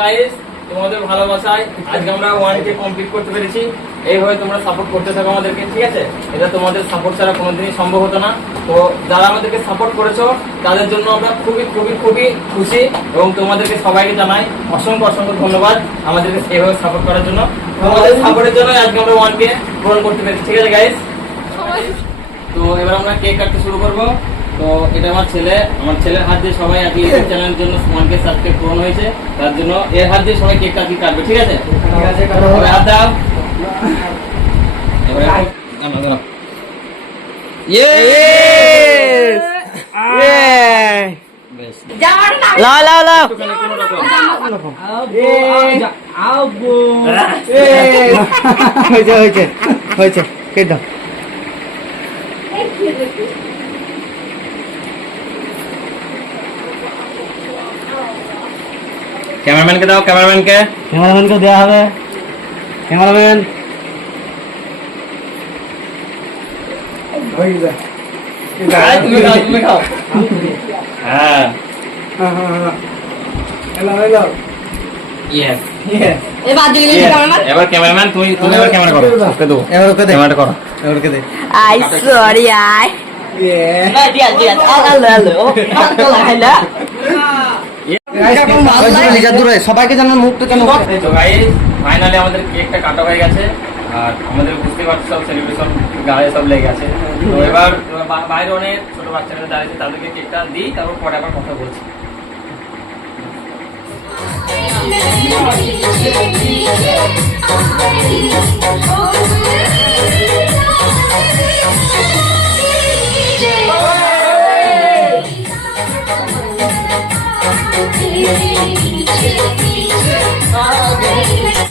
Guys তোমাদের ভালোবাসায় আজকে আমরা 1K কমপ্লিট করতে পেরেছি। এইভাবে তোমরা সাপোর্ট করতে থাকো আমাদেরকে, ঠিক আছে? এটা তোমাদের সাপোর্ট ছাড়া কোনোদিনই সম্ভব হতো না। তো যারা আমাদেরকে সাপোর্ট করেছো তাদের জন্য আমরা খুবই খুবই খুবই খুশি এবং তোমাদেরকে সবাইকে জানাই অসংখ্য অসংখ্য ধন্যবাদ আমাদেরকে এইভাবে সাপোর্ট করার জন্য। তোমাদের সাপোর্টের জন্য আজকে আমরা 1K পূরণ করতে পেরেছি, ঠিক আছে গাইস? তো এবার আমরা কেক কাটতে শুরু করবো। তো এটা আমার ছেলের হাত দিয়ে সবাই আজকে ইউটিউব চ্যানেলের জন্য 1K সাবস্ক্রাইব পূরণ হয়েছে, তার জন্য এর হাত দিয়ে সবাই কেকটা কি কাটবে, ঠিক আছে? সবাই হাত দাও। এবারে লাও লাও লাও হয়েছে হয়েছে হয়েছে কেটে দাও। ক্যামেরাম্যানকে দাও, ক্যামেরাম্যানকে দেওয়া হবে। ক্যামেরাম্যান তুমি খাও। হ্যাঁ এবার ক্যামেরাম্যান তুমি এবার ক্যামেরা করো, ওকে দাও, এবার ওকে দে, ক্যামেরাটা করো, এবার ওকে দে। আই সরি আই সবাইকে জানার মুখটা কেন? তো গাইস ফাইনালি আমাদের কেকটা কাটা হয়ে গেছে আর আমাদের বুঝতে পারছো সব সেলিব্রেশন গায়ে সব লেগে গেছে। তো এবার বাইরে অনেক ছোট বাচ্চারা দাঁড়িয়েছে, তাদেরকে কেকটা দিই, তারপর পরে আবার কথা বলছি।